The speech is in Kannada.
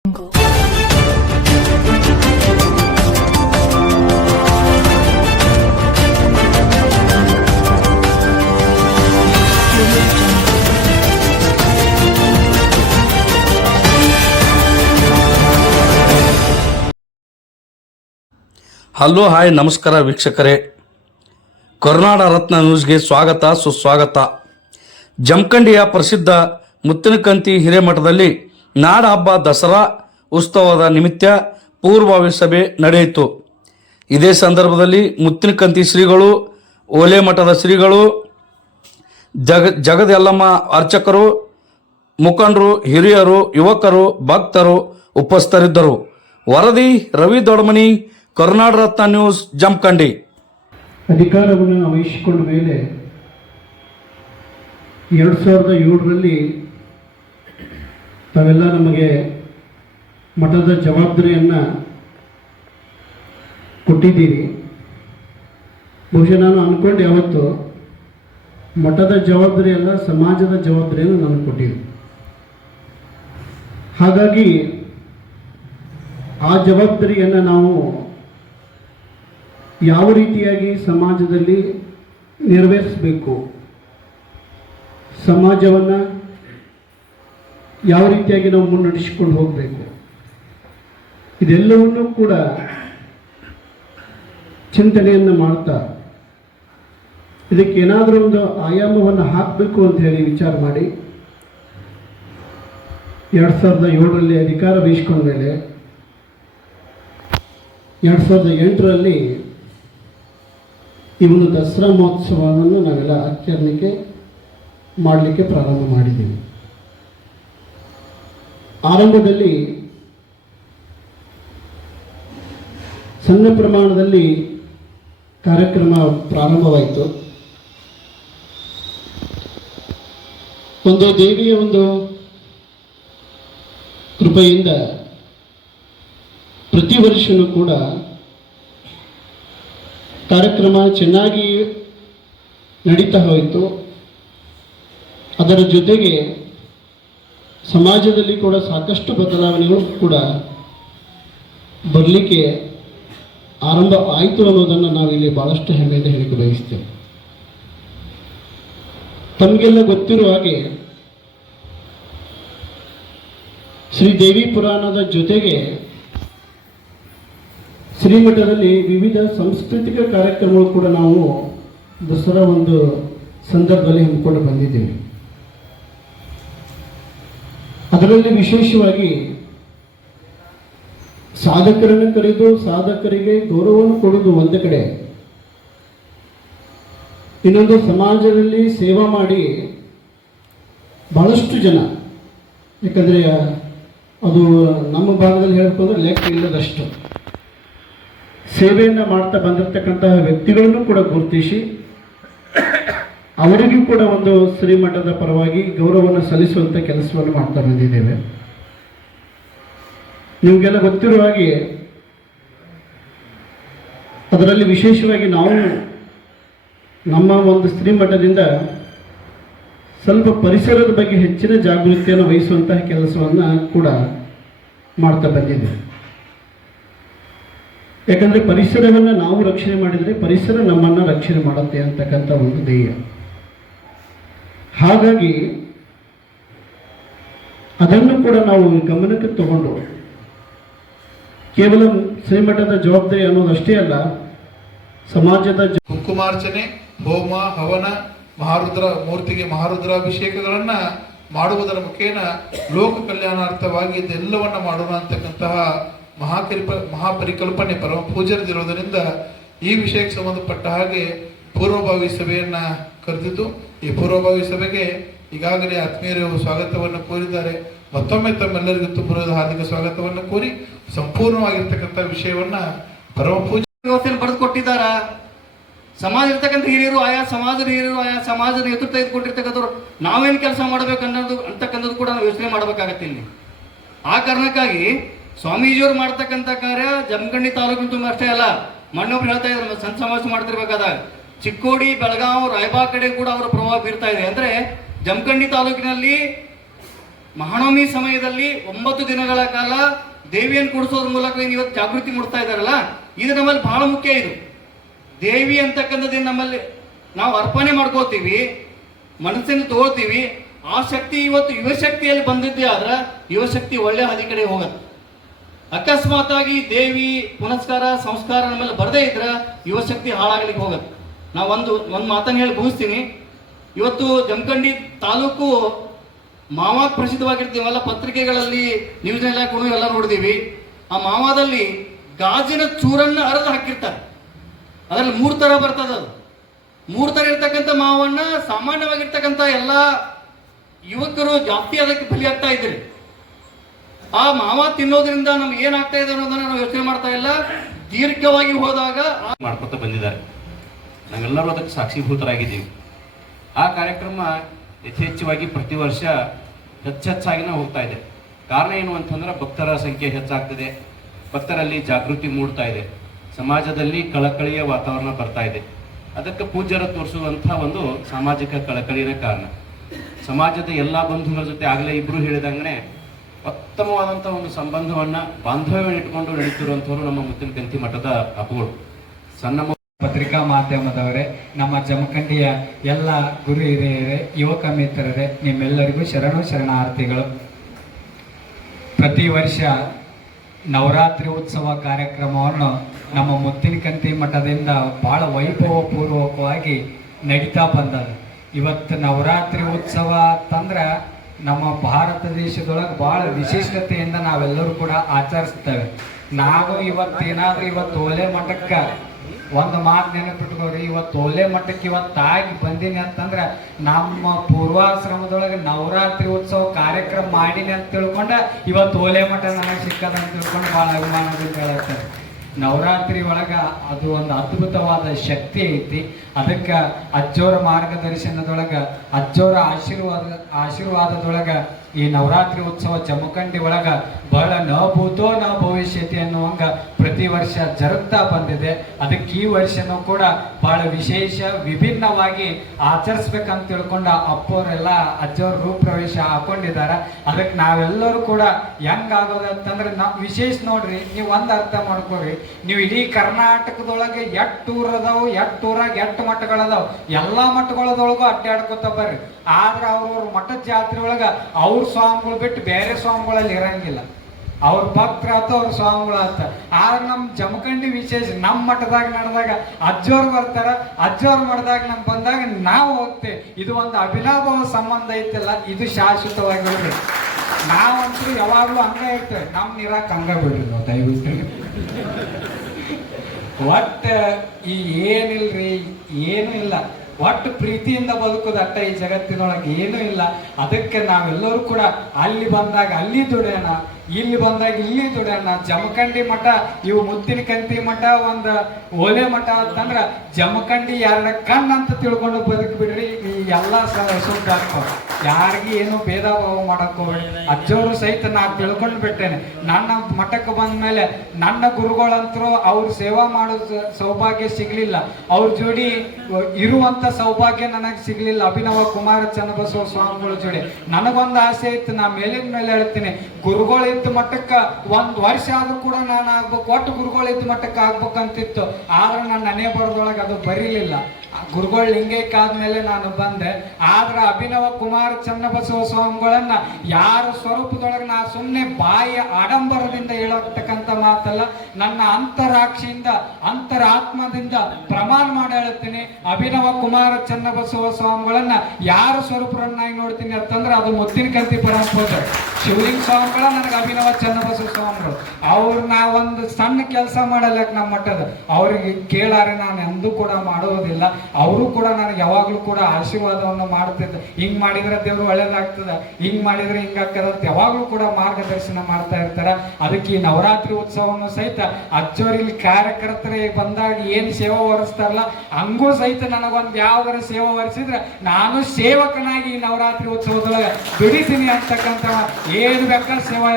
ಹಲೋ ಹಾಯ್ ನಮಸ್ಕಾರ ವೀಕ್ಷಕರೇ, ಕರ್ನಾಟಕ ರತ್ನ ನ್ಯೂಸ್ಗೆ ಸ್ವಾಗತ ಸುಸ್ವಾಗತ. ಜಮಖಂಡಿಯ ಪ್ರಸಿದ್ಧ ಮುತ್ತಿನಕಂತಿ ಹಿರೇಮಠದಲ್ಲಿ ನಾಡ ಹಬ್ಬ ದಸರಾ ಉತ್ಸವದ ನಿಮಿತ್ತ ಪೂರ್ವಭಾವಿ ಸಭೆ ನಡೆಯಿತು. ಇದೇ ಸಂದರ್ಭದಲ್ಲಿ ಮುತ್ತಿನಕಂತಿ ಶ್ರೀಗಳು, ಓಲೆ ಮಠದ ಶ್ರೀಗಳು, ಜಗದೆಲ್ಲಮ್ಮ ಅರ್ಚಕರು, ಮುಖಂಡರು, ಹಿರಿಯರು, ಯುವಕರು, ಭಕ್ತರು ಉಪಸ್ಥಿತರಿದ್ದರು. ವರದಿ ರವಿ ದೊಡಮನಿ, ಕರ್ನಾಟಕ ರತ್ನ ನ್ಯೂಸ್, ಜಮಖಂಡಿ. ಅಧಿಕಾರವನ್ನು ವಹಿಸಿಕೊಂಡ ಮೇಲೆ 2007ರಲ್ಲಿ ತಾವೆಲ್ಲ ನಮಗೆ ಮಠದ ಜವಾಬ್ದಾರಿಯನ್ನು ಕೊಟ್ಟಿದ್ದೀರಿ. ಬಹುಶಃ ನಾನು ಅಂದ್ಕೊಂಡು ಯಾವತ್ತು ಮಠದ ಜವಾಬ್ದಾರಿ ಅಲ್ಲ, ಸಮಾಜದ ಜವಾಬ್ದಾರಿಯನ್ನು ನಾನು ಕೊಟ್ಟಿದ್ದೆ. ಹಾಗಾಗಿ ಆ ಜವಾಬ್ದಾರಿಯನ್ನು ನಾವು ಯಾವ ರೀತಿಯಾಗಿ ಸಮಾಜದಲ್ಲಿ ನೆರವೇರಿಸಬೇಕು, ಸಮಾಜವನ್ನು ಯಾವ ರೀತಿಯಾಗಿ ನಾವು ಮುನ್ನಡೆಸಿಕೊಂಡು ಹೋಗಬೇಕು, ಇದೆಲ್ಲವನ್ನೂ ಕೂಡ ಚಿಂತನೆಯನ್ನು ಮಾಡ್ತಾ ಇದಕ್ಕೆ ಏನಾದರೂ ಒಂದು ಆಯಾಮವನ್ನು ಹಾಕಬೇಕು ಅಂತ ಹೇಳಿ ವಿಚಾರ ಮಾಡಿ 2007ರಲ್ಲಿ ಅಧಿಕಾರ ವಹಿಸಿಕೊಂಡ ಮೇಲೆ 2008ರಲ್ಲಿ ಈ ಒಂದು ದಸರಾ ಮಹೋತ್ಸವವನ್ನು ನಾವೆಲ್ಲ ಮಾಡಲಿಕ್ಕೆ ಪ್ರಾರಂಭ ಮಾಡಿದ್ದೀವಿ. ಆರಂಭದಲ್ಲಿ ಸಣ್ಣ ಪ್ರಮಾಣದಲ್ಲಿ ಕಾರ್ಯಕ್ರಮ ಪ್ರಾರಂಭವಾಯಿತು. ಒಂದು ದೇವಿಯ ಒಂದು ಕೃಪೆಯಿಂದ ಪ್ರತಿ ವರ್ಷವೂ ಕೂಡ ಕಾರ್ಯಕ್ರಮ ಚೆನ್ನಾಗಿ ನಡೀತಾ ಹೋಯಿತು. ಅದರ ಜೊತೆಗೆ ಸಮಾಜದಲ್ಲಿ ಕೂಡ ಸಾಕಷ್ಟು ಬದಲಾವಣೆಗಳು ಕೂಡ ಬರಲಿಕ್ಕೆ ಆರಂಭ ಆಯಿತು ಅನ್ನೋದನ್ನು ನಾವಿಲ್ಲಿ ಭಾಳಷ್ಟು ಹೆಮ್ಮೆಯಿಂದ ಹೇಳಿಕೆ ಬಯಸ್ತೇವೆ. ತಮಗೆಲ್ಲ ಗೊತ್ತಿರುವ ಹಾಗೆ ಶ್ರೀದೇವಿ ಪುರಾಣದ ಜೊತೆಗೆ ಶ್ರೀಮಠದಲ್ಲಿ ವಿವಿಧ ಸಾಂಸ್ಕೃತಿಕ ಕಾರ್ಯಕ್ರಮಗಳು ಕೂಡ ನಾವು ದಸರಾ ಒಂದು ಸಂದರ್ಭದಲ್ಲಿ ಹಮ್ಮಿಕೊಂಡು ಬಂದಿದ್ದೇವೆ. ಅದರಲ್ಲಿ ವಿಶೇಷವಾಗಿ ಸಾಧಕರನ್ನು ಕರೆದು ಸಾಧಕರಿಗೆ ಗೌರವವನ್ನು ಕೊಡುವುದು ಒಂದು ಕಡೆ, ಇನ್ನೊಂದು ಸಮಾಜದಲ್ಲಿ ಸೇವಾ ಮಾಡಿ ಬಹಳಷ್ಟು ಜನ, ಯಾಕಂದರೆ ಅದು ನಮ್ಮ ಭಾಗದಲ್ಲಿ ಹೇಳಬೇಕಂದ್ರೆ ಲೆಕ್ಕ ಇಲ್ಲದಷ್ಟು ಸೇವೆಯನ್ನು ಮಾಡ್ತಾ ಬಂದಿರತಕ್ಕಂತಹ ವ್ಯಕ್ತಿಗಳನ್ನು ಕೂಡ ಗುರುತಿಸಿ ಅವರಿಗೂ ಕೂಡ ಒಂದು ಶ್ರೀಮಠದ ಪರವಾಗಿ ಗೌರವವನ್ನು ಸಲ್ಲಿಸುವಂಥ ಕೆಲಸವನ್ನು ಮಾಡ್ತಾ ಬಂದಿದ್ದೇವೆ. ನಿಮಗೆಲ್ಲ ಗೊತ್ತಿರುವ ಹಾಗೆ ಅದರಲ್ಲಿ ವಿಶೇಷವಾಗಿ ನಾವು ನಮ್ಮ ಒಂದು ಶ್ರೀಮಠದಿಂದ ಸ್ವಲ್ಪ ಪರಿಸರದ ಬಗ್ಗೆ ಹೆಚ್ಚಿನ ಜಾಗೃತಿಯನ್ನು ವಹಿಸುವಂತಹ ಕೆಲಸವನ್ನು ಕೂಡ ಮಾಡ್ತಾ ಬಂದಿದ್ದೇವೆ. ಯಾಕಂದರೆ ಪರಿಸರವನ್ನು ನಾವು ರಕ್ಷಣೆ ಮಾಡಿದರೆ ಪರಿಸರ ನಮ್ಮನ್ನು ರಕ್ಷಣೆ ಮಾಡುತ್ತೆ ಅಂತಕ್ಕಂಥ ಒಂದು ಧ್ಯೇಯ. ಹಾಗಾಗಿ ಅದನ್ನು ಕೂಡ ನಾವು ಗಮನಕ್ಕೆ ತಗೊಂಡು ಕೇವಲ ಶ್ರೀಮಠದ ಜವಾಬ್ದಾರಿ ಅನ್ನೋದಷ್ಟೇ ಅಲ್ಲ, ಸಮಾಜದ ಕುಂಕುಮಾರ್ಚನೆ, ಹೋಮ, ಹವನ, ಮಹಾರುದ್ರ ಮೂರ್ತಿಗೆ ಮಹಾರುದ್ರಾಭಿಷೇಕಗಳನ್ನು ಮಾಡುವುದರ ಮುಖೇನ ಲೋಕ ಕಲ್ಯಾಣಾರ್ಥವಾಗಿ ಇದೆಲ್ಲವನ್ನ ಮಾಡೋಣ ಅಂತಕ್ಕಂತಹ ಮಹಾಪರಿಕಲ್ಪನೆ ಪರಮ ಪೂಜ್ಯರಿರೋದರಿಂದ ಈ ವಿಷಯಕ್ಕೆ ಸಂಬಂಧಪಟ್ಟ ಹಾಗೆ ಪೂರ್ವಭಾವಿ ಸಭೆಯನ್ನ ಕರೆದಿದ್ದು, ಈ ಪೂರ್ವಭಾವಿ ಸಭೆಗೆ ಈಗಾಗಲೇ ಆತ್ಮೀಯರು ಸ್ವಾಗತವನ್ನು ಕೋರಿದ್ದಾರೆ. ಮತ್ತೊಮ್ಮೆ ತಮ್ಮೆಲ್ಲರಿಗೂ ತುಂಬುರದ ಹಾರ್ದಿಕ ಸ್ವಾಗತವನ್ನು ಕೋರಿ ಸಂಪೂರ್ಣವಾಗಿರ್ತಕ್ಕಂಥ ವಿಷಯವನ್ನ ಪರಮ ಪೂಜ್ಯ ವ್ಯವಸ್ಥೆಯಲ್ಲಿ ಬರೆದು ಕೊಟ್ಟಿದ್ದಾರ. ಸಮಾಜ ಇರ್ತಕ್ಕಂಥ ಹಿರಿಯರು, ಆಯಾ ಸಮಾಜದ ಹಿರಿಯರು, ಆಯಾ ಸಮಾಜದ ನೇತೃತ್ವ ತೆಗೆದುಕೊಂಡಿರ್ತಕ್ಕಂಥವ್ರು ನಾವೇನು ಕೆಲಸ ಮಾಡಬೇಕು ಅಂತಕ್ಕಂಥದ್ದು ಕೂಡ ನಾವು ಯೋಚನೆ ಮಾಡಬೇಕಾಗತ್ತೆ ಇಲ್ಲಿ. ಆ ಕಾರಣಕ್ಕಾಗಿ ಸ್ವಾಮೀಜಿಯವರು ಮಾಡ್ತಕ್ಕಂಥ ಕಾರ್ಯ ಜಮಖಂಡಿ ತಾಲೂಕಿನ ತುಂಬ ಅಷ್ಟೇ ಅಲ್ಲ, ಮಣ್ಣೊಬ್ರು ಹೇಳ್ತಾ ಇದ್ರು ಸಂತ ಸಮಾವೇಶ ಮಾಡ್ತಿರ್ಬೇಕಾದಾಗ ಚಿಕ್ಕೋಡಿ, ಬೆಳಗಾವಿ, ರಾಯಬಾಗ್ ಕಡೆ ಕೂಡ ಅವರ ಪ್ರಭಾವ ಬೀರ್ತಾ ಇದೆ. ಅಂದರೆ ಜಮಖಂಡಿ ತಾಲೂಕಿನಲ್ಲಿ ಮಹಾನವಮಿ ಸಮಯದಲ್ಲಿ 9 ದಿನಗಳ ಕಾಲ ದೇವಿಯನ್ನು ಕೂಡಿಸೋದ್ರ ಮೂಲಕ ಏನು ಇವತ್ತು ಜಾಗೃತಿ ಮೂಡಿಸ್ತಾ ಇದ್ದಾರಲ್ಲ, ಇದು ನಮ್ಮಲ್ಲಿ ಬಹಳ ಮುಖ್ಯ. ಇದು ದೇವಿ ಅಂತಕ್ಕಂಥದ್ದು ನಮ್ಮಲ್ಲಿ ನಾವು ಅರ್ಪಣೆ ಮಾಡ್ಕೋತೀವಿ, ಮನಸ್ಸಿನ ತಗೊಳ್ತೀವಿ. ಆ ಶಕ್ತಿ ಇವತ್ತು ಯುವಶಕ್ತಿಯಲ್ಲಿ ಬಂದಿದ್ದೇ ಆದ್ರೆ ಯುವಶಕ್ತಿ ಒಳ್ಳೆ ಹಾದಿ ಕಡೆ ಹೋಗುತ್ತೆ. ಅಕಸ್ಮಾತ್ ಆಗಿ ದೇವಿ ಪುನಸ್ಕಾರ ಸಂಸ್ಕಾರ ನಮ್ಮಲ್ಲಿ ಬರದೇ ಇದ್ರೆ ಯುವಶಕ್ತಿ ಹಾಳಾಗಲಿಕ್ಕೆ ಹೋಗುತ್ತೆ. ನಾವು ಒಂದು ಮಾತನ್ನು ಹೇಳಿ ಮುಗಿಸ್ತೀನಿ. ಇವತ್ತು ಜಮಖಂಡಿ ತಾಲೂಕು ಮಾವ ಪ್ರಸಿದ್ಧವಾಗಿರ್ತೀವಲ್ಲ, ಪತ್ರಿಕೆಗಳಲ್ಲಿ ನ್ಯೂಸ್ನೆಲ್ಲ ಕೂಡ ಎಲ್ಲ ನೋಡಿದೀವಿ. ಆ ಮಾವಾದಲ್ಲಿ ಗಾಜಿನ ಚೂರನ್ನ ಅರೆದು ಹಾಕಿರ್ತಾರೆ. ಅದರಲ್ಲಿ 3 ಥರ ಬರ್ತದೆ. ಅದು 3 ಥರ ಇರ್ತಕ್ಕಂಥ ಮಾವನ್ನ ಸಾಮಾನ್ಯವಾಗಿರ್ತಕ್ಕಂಥ ಎಲ್ಲ ಯುವಕರು ಜಾಸ್ತಿ ಅದಕ್ಕೆ ಬಲಿಯಾಗ್ತಾ ಇದ್ರಿ. ಆ ಮಾವ ತಿನ್ನೋದ್ರಿಂದ ನಮ್ಗೆ ಏನಾಗ್ತಾ ಇದೆ ಅನ್ನೋದನ್ನ ನಾವು ಯೋಚನೆ ಮಾಡ್ತಾ ಇಲ್ಲ. ದೀರ್ಘವಾಗಿ ಹೋದಾಗ ಮಾಡ್ಕೊತ ಬಂದಿದ್ದಾರೆ. ನಾವೆಲ್ಲರೂ ಅದಕ್ಕೆ ಸಾಕ್ಷೀಭೂತರಾಗಿದ್ದೀವಿ. ಆ ಕಾರ್ಯಕ್ರಮ ಯಥೇಚ್ಛವಾಗಿ ಪ್ರತಿ ವರ್ಷ ಹೆಚ್ಚಾಗಿನೇ ಹೋಗ್ತಾ ಇದೆ. ಕಾರಣ ಏನು ಅಂತಂದ್ರೆ ಭಕ್ತರ ಸಂಖ್ಯೆ ಹೆಚ್ಚಾಗ್ತದೆ, ಭಕ್ತರಲ್ಲಿ ಜಾಗೃತಿ ಮೂಡ್ತಾ ಇದೆ, ಸಮಾಜದಲ್ಲಿ ಕಳಕಳಿಯ ವಾತಾವರಣ ಬರ್ತಾ ಇದೆ. ಅದಕ್ಕೆ ಪೂಜ್ಯರು ತೋರಿಸುವಂಥ ಒಂದು ಸಾಮಾಜಿಕ ಕಳಕಳಿಯ ಕಾರಣ. ಸಮಾಜದ ಎಲ್ಲ ಬಂಧುಗಳ ಜೊತೆ ಆಗಲೇ ಇಬ್ಬರು ಹೇಳಿದಂಗೆ ಉತ್ತಮವಾದಂಥ ಒಂದು ಸಂಬಂಧವನ್ನ ಬಾಂಧವ್ಯ ಇಟ್ಕೊಂಡು ನಡೀತಿರುವಂಥವ್ರು ನಮ್ಮ ಮುತ್ತಿನಕಂತಿ ಮಠದ ಅಪ್ಪಗಳು. ಸಣ್ಣ ಪತ್ರಿಕಾ ಮಾಧ್ಯಮದವರೇ, ನಮ್ಮ ಜಮಖಂಡಿಯ ಎಲ್ಲ ಗುರು ಹಿರಿಯರೇ, ಯುವಕ ಮಿತ್ರರೇ, ನಿಮ್ಮೆಲ್ಲರಿಗೂ ಶರಣಾರ್ಥಿಗಳು. ಪ್ರತಿ ವರ್ಷ ನವರಾತ್ರಿ ಉತ್ಸವ ಕಾರ್ಯಕ್ರಮವನ್ನು ನಮ್ಮ ಮುತ್ತಿನಕಂತಿ ಮಠದಿಂದ ಬಹಳ ವೈಭವಪೂರ್ವಕವಾಗಿ ನಡೀತಾ ಬಂದದ. ಇವತ್ತು ನವರಾತ್ರಿ ಉತ್ಸವ ಅಂತಂದ್ರೆ ನಮ್ಮ ಭಾರತ ದೇಶದೊಳಗೆ ಬಹಳ ವಿಶಿಷ್ಟತೆಯಿಂದ ನಾವೆಲ್ಲರೂ ಕೂಡ ಆಚರಿಸ್ತೇವೆ. ನಾವು ಇವತ್ತು ಒಲೆ ಮಠಕ್ಕೆ ಒಂದು ಮಾತು ನೆನಪಿಟ್ಕೋರಿ, ಇವತ್ತು ಒಲೆ ಮಠಕ್ಕೆ ಇವತ್ತಾಗಿ ಬಂದೀನಿ ಅಂತಂದ್ರೆ ನಮ್ಮ ಪೂರ್ವಾಶ್ರಮದೊಳಗೆ ನವರಾತ್ರಿ ಉತ್ಸವ ಕಾರ್ಯಕ್ರಮ ಮಾಡೀನಿ ಅಂತ ತಿಳ್ಕೊಂಡ ಇವತ್ತು ಒಲೆ ಮಠ ನನಗೆ ಸಿಕ್ಕದಂತ ತಿಳ್ಕೊಂಡು ಭಾಳ ಅಭಿಮಾನದಿಂದ ಹೇಳುತ್ತಾರೆ. ನವರಾತ್ರಿ ಒಳಗ ಅದು ಒಂದು ಅದ್ಭುತವಾದ ಶಕ್ತಿ ಐತಿ. ಅದಕ್ಕೆ ಅಜ್ಜೋರ ಮಾರ್ಗದರ್ಶನದೊಳಗ, ಅಜ್ಜೋರ ಆಶೀರ್ವಾದದೊಳಗ ಈ ನವರಾತ್ರಿ ಉತ್ಸವ ಜಮಖಂಡಿ ಒಳಗ ಬಹಳ ನ ಭೂತೋ ನ ಭವಿಷ್ಯತಿ ಅನ್ನುವಂಗ ಪ್ರತಿ ವರ್ಷ ಜರುಗ್ತಾ ಬಂದಿದೆ. ಅದಕ್ಕೆ ಈ ವರ್ಷನೂ ಕೂಡ ಬಹಳ ವಿಶೇಷ ವಿಭಿನ್ನವಾಗಿ ಆಚರಿಸ್ಬೇಕಂತ ತಿಳ್ಕೊಂಡ ಅಪ್ಪವರೆಲ್ಲ ಅಜ್ಜವ್ರ ರೂಪಪ್ರವೇಶ ಹಾಕೊಂಡಿದ್ದಾರೆ. ಅದಕ್ಕೆ ನಾವೆಲ್ಲರೂ ಕೂಡ ಹೆಂಗಾಗೋದು ಅಂತಂದ್ರೆ ವಿಶೇಷ ನೋಡ್ರಿ, ನೀವು ಒಂದು ಅರ್ಥ ಮಾಡ್ಕೋರಿ, ನೀವು ಇಡೀ ಕರ್ನಾಟಕದೊಳಗೆ ಎಷ್ಟು ಊರ್ ಅದಾವು, ಎಷ್ಟು ಊರಾಗ ಎಷ್ಟು ಮಠಗಳದಾವ, ಎಲ್ಲಾ ಮಠಗಳದೊಳಗೂ ಅಡ್ಡಾಡ್ಕೊತ ಬರ್ರಿ. ಆದ್ರೆ ಅವ್ರವ್ರ ಮಠದ ಜಾತ್ರೆ ಒಳಗ ಅವ್ರ ಸ್ವಾಮಿಗಳು ಬಿಟ್ಟು ಬೇರೆ ಸ್ವಾಮಿಗಳಲ್ಲಿ ಇರಂಗಿಲ್ಲ. ಅವ್ರ ಭಕ್ತರ ಆತ, ಅವ್ರ ಸ್ವಾಮಿಗಳು ಆತ. ಆದ್ರೆ ನಮ್ ಜಮಖಂಡಿ ವಿಶೇಷ, ನಮ್ಮ ಮಠದಾಗ ನಡೆದಾಗ ಅಜ್ಜೋರ್ ಬರ್ತಾರ, ಅಜ್ಜೋರ್ ಮಠದಾಗ ನಮ್ ಬಂದಾಗ ನಾವು ಹೋಗ್ತೇವೆ. ಇದು ಒಂದು ಅಭಿನವ ಸಂಬಂಧ ಐತಲ್ಲ, ಇದು ಶಾಶ್ವತವಾಗಿರ್ಬೇಕು. ನಾವಂತೂ ಯಾವಾಗ್ಲೂ ಹಂಗ ಇರ್ತೇವೆ, ನಮ್ ನೀರಾಕ್ ಹಂಗ ಬಿಡ್ರಿ ನಾವು ದಯವಿಟ್ಟು. ಒಟ್ಟು ಈ ಏನಿಲ್ರಿ, ಏನೂ ಇಲ್ಲ, ಒಟ್ಟು ಪ್ರೀತಿಯಿಂದ ಬದುಕೋದು ಅಟ್ಟ ಈ ಜಗತ್ತಿನೊಳಗೆ ಏನೂ ಇಲ್ಲ. ಅದಕ್ಕೆ ನಾವೆಲ್ಲರೂ ಕೂಡ ಅಲ್ಲಿ ಬಂದಾಗ ಅಲ್ಲಿ ದುಡಿಯೋಣ, ಇಲ್ಲಿ ಬಂದಾಗ ಇಲ್ಲಿ ದುಡಿಯೋಣ. ಜಮಖಂಡಿ ಮಠ, ಇವು ಮುತ್ತಿನಕಂತಿ ಮಠ, ಒಂದು ಓಲೆ ಮಠ ಅಂತಂದ್ರ ಜಮಖಂಡಿ 2 ಕಣ್ಣು ಅಂತ ತಿಳ್ಕೊಂಡು ಬದುಕಿ ಬಿಡ್ರಿ. ಈ ಎಲ್ಲ ಸುಖ ಆಗ್ತಾವ. ಯಾರಿಗೂ ಏನು ಭೇದ ಭಾವ ಮಾಡಕ್ ಹೋಗ್ಬೇಡಿ. ಅಜ್ಜವರು ಸಹಿತ ನಾ ತಿಳ್ಕೊಂಡು ಬಿಟ್ಟೇನೆ. ನನ್ನ ಮಠಕ್ಕೆ ಬಂದ ಮೇಲೆ ನನ್ನ ಗುರುಗಳಂತರೂ ಅವ್ರ ಸೇವಾ ಮಾಡೋ ಸೌಭಾಗ್ಯ ಸಿಗ್ಲಿಲ್ಲ, ಅವ್ರ ಜೋಡಿ ಇರುವಂತ ಸೌಭಾಗ್ಯ ನನಗೆ ಸಿಗ್ಲಿಲ್ಲ. ಅಭಿನವ ಕುಮಾರ ಚನ್ನಬಸವ ಸ್ವಾಮಿಗಳ ಜೋಡಿ ನನಗೊಂದು ಆಸೆ ಇತ್ತು. ನಾ ಮೇಲಿನ ಮೇಲೆ ಹೇಳ್ತೀನಿ, ಗುರುಗಳು ಇದ್ದ ಮಟ್ಟಕ್ಕ 1 ವರ್ಷ ಆದ್ರೂ ಕೂಡ ನಾನು ಆಗ್ಬೇಕು, ಒಟ್ಟು ಗುರುಗಳು ಇದ್ದ ಮಟ್ಟಕ್ಕೆ ಆಗ್ಬೇಕಂತಿತ್ತು. ಆದ್ರೆ ನನ್ನ ಮನೆ ಬರೋದೊಳಗೆ ಅದು ಬರೀಲಿಲ್ಲ. ಗುರುಗಳು ಲಿಂಗೈಕ್ಯ ಆದ್ಮೇಲೆ ನಾನು ಬಂದೆ. ಆದ್ರೆ ಅಭಿನವ ಕುಮಾರ ಚನ್ನಬಸವ ಸ್ವಾಮಿಗಳನ್ನ ಯಾರ ಸ್ವರೂಪದೊಳಗೆ ನಾ ಸುಮ್ಮನೆ ಬಾಯಿಯ ಆಡಂಬರದಿಂದ ಹೇಳತಕ್ಕಂಥ ಮಾತಲ್ಲ, ನನ್ನ ಅಂತರಾಕ್ಷಿಯಿಂದ ಅಂತರಾತ್ಮದಿಂದ ಪ್ರಮಾಣ ಮಾಡಿ ಹೇಳುತ್ತೀನಿ. ಅಭಿನವ ಕುಮಾರ ಚನ್ನಬಸವ ಸ್ವಾಮಿಗಳನ್ನ ಯಾರ ಸ್ವರೂಪರನ್ನಾಗಿ ನೋಡ್ತೀನಿ ಅಂತಂದ್ರೆ ಅದು ಮುತ್ತಿನಕಂತಿ ಪರಮಪೂಜ ಶಿವಲಿಂಗ ಸ್ವಾಮಿಗಳ ನನಗೆ ಅಭಿನವ ಚನ್ನಬಸವ ಸ್ವಾಮಿಗಳು. ಅವ್ರು ನಾ ಒಂದು ಸಣ್ಣ ಕೆಲಸ ಮಾಡಲಕ್ಕೆ ನಮ್ಮ ಮಟ್ಟದ ಅವ್ರಿಗೆ ಕೇಳಾರೆ ನಾನು ಎಂದೂ ಕೂಡ ಮಾಡುವುದಿಲ್ಲ. ಅವರು ಕೂಡ ನನಗೆ ಯಾವಾಗ್ಲೂ ಕೂಡ ಆಶೀರ್ವಾದವನ್ನು ಮಾಡ್ತಿದ್ದ. ಹಿಂಗ್ ಮಾಡಿದ್ರೆ ದೇವ್ರು ಒಳ್ಳೇದಾಗ್ತದ, ಹಿಂಗ್ ಮಾಡಿದ್ರೆ ಹಿಂಗಾಗ್ತದ ಅಂತ ಯಾವಾಗ್ಲೂ ಕೂಡ ಮಾರ್ಗದರ್ಶನ ಮಾಡ್ತಾ ಇರ್ತಾರ. ಅದಕ್ಕೆ ಈ ನವರಾತ್ರಿ ಉತ್ಸವವನ್ನು ಸಹಿತ ಅಜ್ಜೋರಿಲ್ಲಿ ಕಾರ್ಯಕರ್ತರೇ ಬಂದಾಗ ಏನ್ ಸೇವಾ ಹೊರಿಸ್ತಾರಲ್ಲ, ಹಂಗೂ ಸಹಿತ ನನಗೊಂದು ಯಾವ್ದಾರ ಸೇವಾ ಹೊರಿಸಿದ್ರೆ ನಾನು ಸೇವಕನಾಗಿ ಈ ನವರಾತ್ರಿ ಉತ್ಸವದೊಳಗೆ ದುಡಿತೀನಿ ಅಂತಕ್ಕಂಥ ಏನು ಬೇಕಾದ ಸೇವಾ